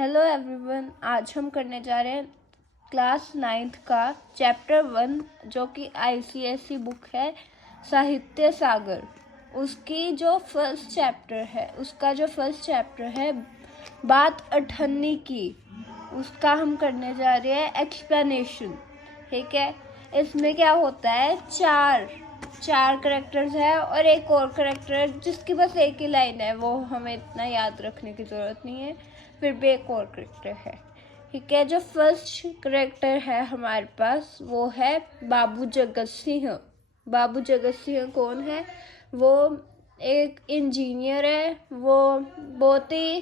Hello everyone, आज हम करने जा रहे हैं क्लास 9th का चैप्टर 1 जो कि ICSE बुक है साहित्य सागर। उसका जो फर्स्ट चैप्टर है बात अठन्नी की, उसका हम करने जा रहे हैं एक्सप्लेनेशन। ठीक है, इसमें क्या होता है, चार करेक्टर्स है और एक और करेक्टर जिसकी बस एक ही लाइन है, वो हमें इतना याद रखने की ज़रूरत नहीं है। फिर भी एक और करेक्टर है। ठीक है, जो फर्स्ट करेक्टर है हमारे पास वो है बाबू जगत सिंह। बाबू जगत सिंह कौन है? वो एक इंजीनियर है। वो बहुत ही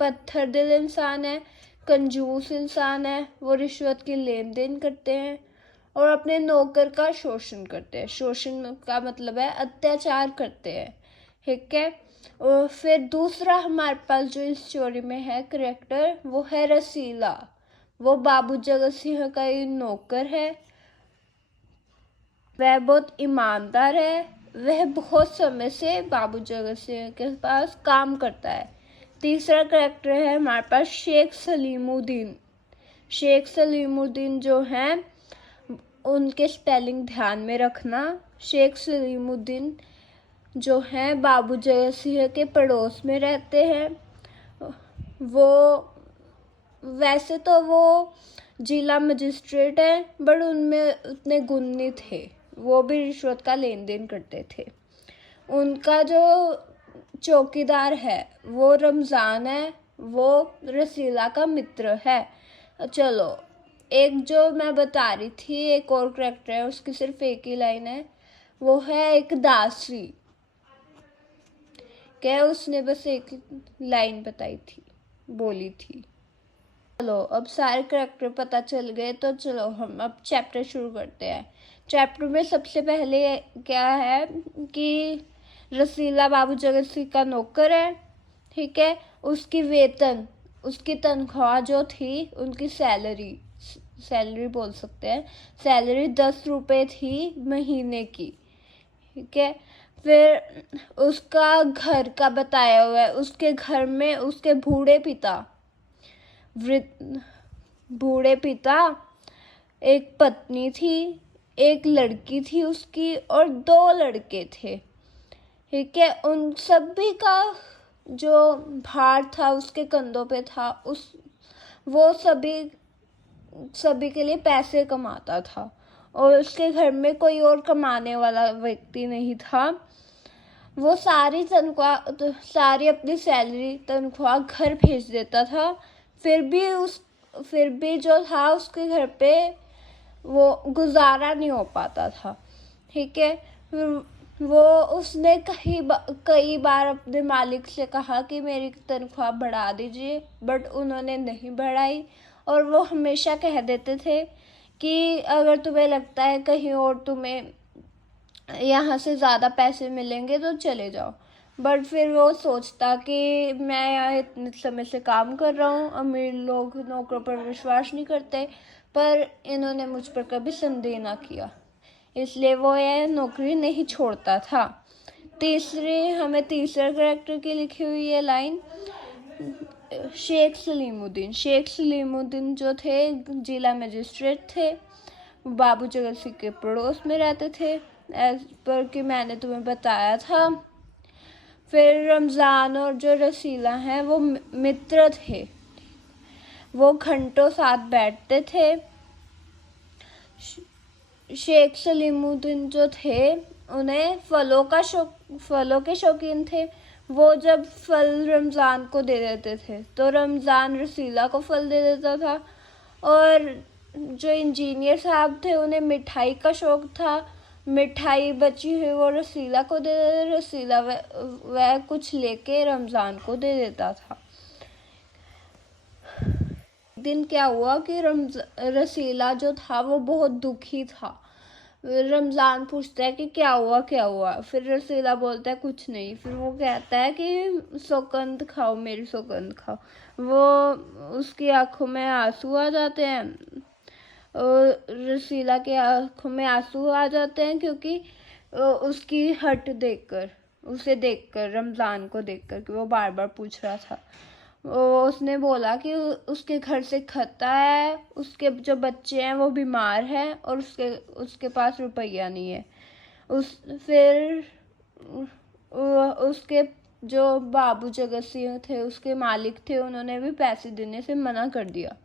पत्थर दिल इंसान है, कंजूस इंसान है। वो रिश्वत की लेन देन करते हैं और अपने नौकर का शोषण करते हैं। शोषण का मतलब है अत्याचार करते हैं। ठीक है, और फिर दूसरा हमारे पास जो इस स्टोरी में है करेक्टर, वो है रसीला। वो बाबू जगत सिंह का ही नौकर है। वह बहुत ईमानदार है। वह बहुत समय से बाबू जगत सिंह के पास काम करता है। तीसरा करेक्टर है हमारे पास शेख सलीमुद्दीन। शेख सलीमुद्दीन जो हैं, उनके स्पेलिंग ध्यान में रखना। शेख सलीमुद्दीन जो हैं बाबू जगत सिंह के पड़ोस में रहते हैं। वो वैसे तो वो जिला मजिस्ट्रेट हैं, बट उनमें उतने गुण नहीं थे। वो भी रिश्वत का लेन देन करते थे। उनका जो चौकीदार है वो रमज़ान है। वो रसीला का मित्र है। चलो, एक जो मैं बता रही थी, एक और करेक्टर है, उसकी सिर्फ एक ही लाइन है। वो है एक दासी। क्या उसने बस एक लाइन बताई थी, बोली थी। चलो, अब सारे करेक्टर पता चल गए, तो चलो हम अब चैप्टर शुरू करते हैं। चैप्टर में सबसे पहले क्या है कि रसीला बाबू जगत सिंह का नौकर है। ठीक है, उसकी तनख्वाह जो थी, उनकी सैलरी बोल सकते हैं, सैलरी 10 रुपये थी महीने की। ठीक है, फिर उसका घर का बताया हुआ है। उसके घर में उसके बूढ़े पिता, एक पत्नी थी, एक लड़की थी उसकी, और 2 लड़के थे। ठीक है, उन सभी का जो भार था उसके कंधों पे था। वो सभी के लिए पैसे कमाता था और उसके घर में कोई और कमाने वाला व्यक्ति नहीं था। वो सारी अपनी सैलरी तनख्वाह घर भेज देता था। फिर भी जो था उसके घर पे वो गुजारा नहीं हो पाता था। ठीक है, वो उसने कई बार अपने मालिक से कहा कि मेरी तनख्वाह बढ़ा दीजिए, बट उन्होंने नहीं बढ़ाई। और वो हमेशा कह देते थे कि अगर तुम्हें लगता है कहीं और तुम्हें यहाँ से ज़्यादा पैसे मिलेंगे तो चले जाओ। बट फिर वो सोचता कि मैं यहाँ इतने समय से काम कर रहा हूँ, अमीर लोग नौकरों पर विश्वास नहीं करते, पर इन्होंने मुझ पर कभी संदेह ना किया, इसलिए वो यह नौकरी नहीं छोड़ता था। तीसरा करेक्टर की लिखी हुई ये लाइन, शेख सलीमुद्दीन जो थे जिला मजिस्ट्रेट थे। बाबू जगत सिंह के पड़ोस में रहते थे, एज पर कि मैंने तुम्हें बताया था। फिर रमज़ान और जो रसीला हैं वो मित्र थे। वो घंटों साथ बैठते थे। शेख सलीमुद्दीन जो थे, उन्हें फलों के शौकीन थे। वो जब फल रमज़ान को दे देते थे तो रमज़ान रसीला को फल दे देता था। और जो इंजीनियर साहब थे, उन्हें मिठाई का शौक था। मिठाई बची हुई वो रसीला को दे देते। रसीला वह कुछ लेके रमज़ान को दे देता था। दिन क्या हुआ कि रसीला जो था वो बहुत दुखी था। रमज़ान पूछता है कि क्या हुआ। फिर रसीला बोलता है कुछ नहीं। फिर वो कहता है कि सौकंद खाओ, मेरी सौकंद खाओ। वो उसकी आंखों में आंसू आ जाते हैं, और रसीला के आंखों में आंसू आ जाते हैं क्योंकि उसकी उसे देखकर, रमज़ान को देखकर, कि वो बार बार पूछ रहा था। उसने बोला कि उसके घर से खता है, उसके जो बच्चे हैं वो बीमार हैं और उसके पास रुपया नहीं है। फिर उसके जो बाबू जगत सिंह थे, उसके मालिक थे, उन्होंने भी पैसे देने से मना कर दिया।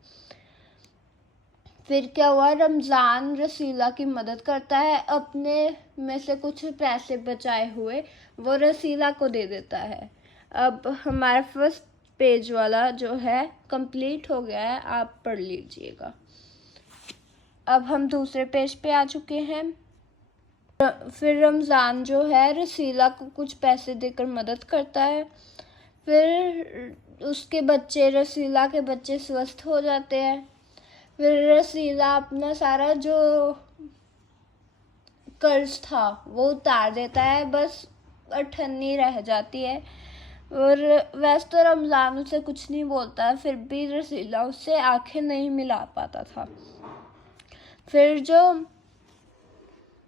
फिर क्या हुआ, रमज़ान रसीला की मदद करता है, अपने में से कुछ पैसे बचाए हुए वो रसीला को दे देता है। अब हमारा फर्स्ट पेज वाला जो है कंप्लीट हो गया है, आप पढ़ लीजिएगा। अब हम दूसरे पेज पे आ चुके हैं। फिर रमज़ान जो है रसीला को कुछ पैसे देकर मदद करता है। फिर उसके बच्चे, रसीला के बच्चे स्वस्थ हो जाते हैं। फिर रसीला अपना सारा जो कर्ज था वो उतार देता है, बस अठन्नी रह जाती है। और वैसे तो रमज़ान उसे कुछ नहीं बोलता है, फिर भी रसीला उससे आंखें नहीं मिला पाता था। फिर जो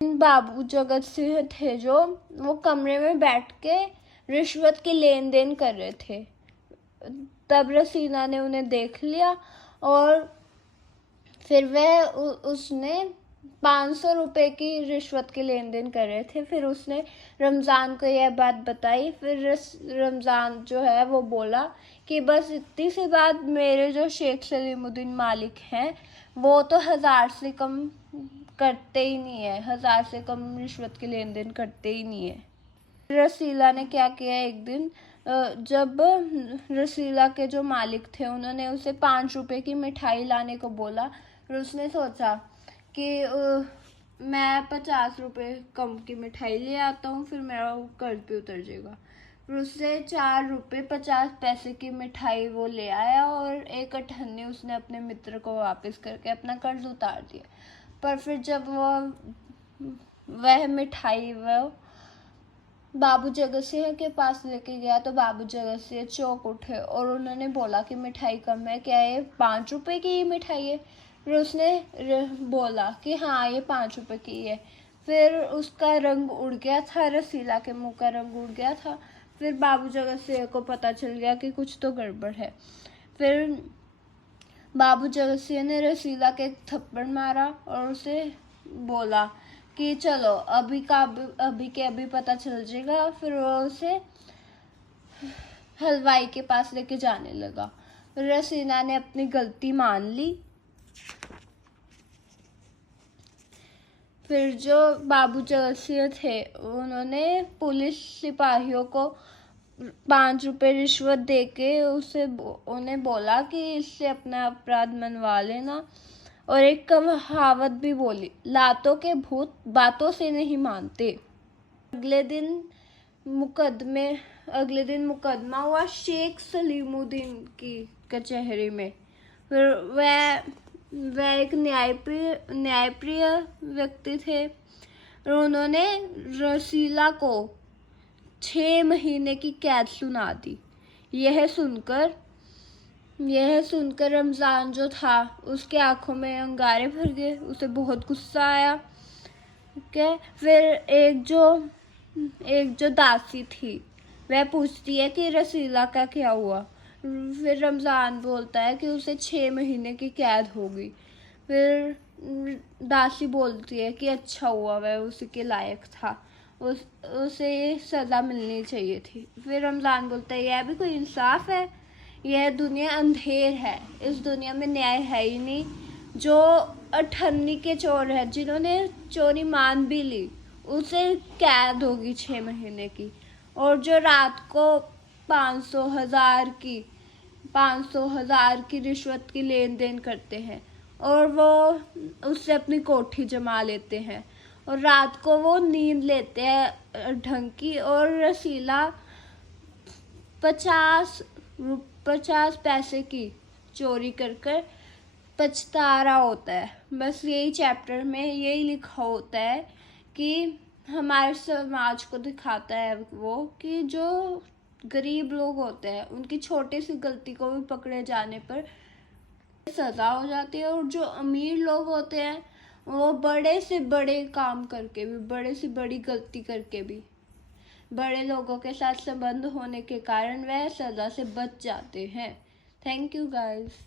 बाबू जगत सिंह थे, जो वो कमरे में बैठ के रिश्वत की लेन देन कर रहे थे, तब रसीला ने उन्हें देख लिया और फिर वह उसने 500 रुपये की रिश्वत के लेन देन कर रहे थे। फिर उसने रमज़ान को यह बात बताई। फिर रमज़ान जो है वो बोला कि बस इतनी सी बात, मेरे जो शेख सलीमुद्दीन मालिक हैं वो तो 1000 से कम करते ही नहीं है, 1000 से कम रिश्वत के लेन देन करते ही नहीं है। रसीला ने क्या किया, एक दिन जब रसीला के जो मालिक थे उन्होंने उसे 5 रुपये की मिठाई लाने को बोला, फिर उसने सोचा कि मैं 50 रुपये कम की मिठाई ले आता हूँ, फिर मेरा कर्ज भी उतर जाएगा। फिर उससे 4 रुपये 50 पैसे की मिठाई वो ले आया और एक अठन्नी उसने अपने मित्र को वापस करके अपना कर्ज उतार दिया। पर फिर जब वह मिठाई बाबू जगत सिंह के पास लेके गया तो बाबू जगत सिंह चौंक उठे और उन्होंने बोला कि मिठाई कम है, क्या ये 5 रुपये की ही मिठाई है? फिर उसने बोला कि हाँ ये 5 रुपये की है। फिर उसका रंग उड़ गया था, रसीला के मुंह का रंग उड़ गया था। फिर बाबू जगत सिंह को पता चल गया कि कुछ तो गड़बड़ है। फिर बाबू जगत सिंह ने रसीला के थप्पड़ मारा और उसे बोला कि चलो अभी के अभी पता चल जाएगा। फिर वो उसे हलवाई के पास लेके जाने लगा। रसीला ने अपनी गलती मान ली। फिर जो बाबू जगत सिंह थे उन्होंने पुलिस सिपाहियों को 5 रुपये रिश्वत देके उन्हें बोला कि इससे अपना अपराध मनवा लेना। और एक कहावत भी बोली, लातों के भूत बातों से नहीं मानते। अगले दिन मुकदमा हुआ शेख सलीमुद्दीन की कचहरी में। फिर वह एक न्यायप्रिय व्यक्ति थे और उन्होंने रसीला को 6 महीने की कैद सुना दी। यह सुनकर रमज़ान जो था उसके आंखों में अंगारे भर गए, उसे बहुत गुस्सा आया। फिर एक जो दासी थी वह पूछती है कि रसीला का क्या हुआ। फिर रमज़ान बोलता है कि उसे 6 महीने की कैद होगी। फिर दासी बोलती है कि अच्छा हुआ, वह उसी के लायक था, उसे सज़ा मिलनी चाहिए थी। फिर रमज़ान बोलता है यह भी कोई इंसाफ है? यह दुनिया अंधेर है, इस दुनिया में न्याय है ही नहीं। जो अठन्नी के चोर है, जिन्होंने चोरी मान भी ली, उसे कैद होगी 6 महीने की। और जो रात को 500,000 की रिश्वत की लेन देन करते हैं और वो उससे अपनी कोठी जमा लेते हैं और रात को वो नींद लेते हैं ढंग की, और रसीला 50 पैसे की चोरी कर पछता रहा होता है। बस यही चैप्टर में यही लिखा होता है कि हमारे समाज को दिखाता है वो कि जो गरीब लोग होते हैं उनकी छोटी सी गलती को भी पकड़े जाने पर सज़ा हो जाती है, और जो अमीर लोग होते हैं वो बड़े से बड़े काम करके भी, बड़े से बड़ी गलती करके भी बड़े लोगों के साथ संबंध होने के कारण वह सज़ा से बच जाते हैं। Thank you guys.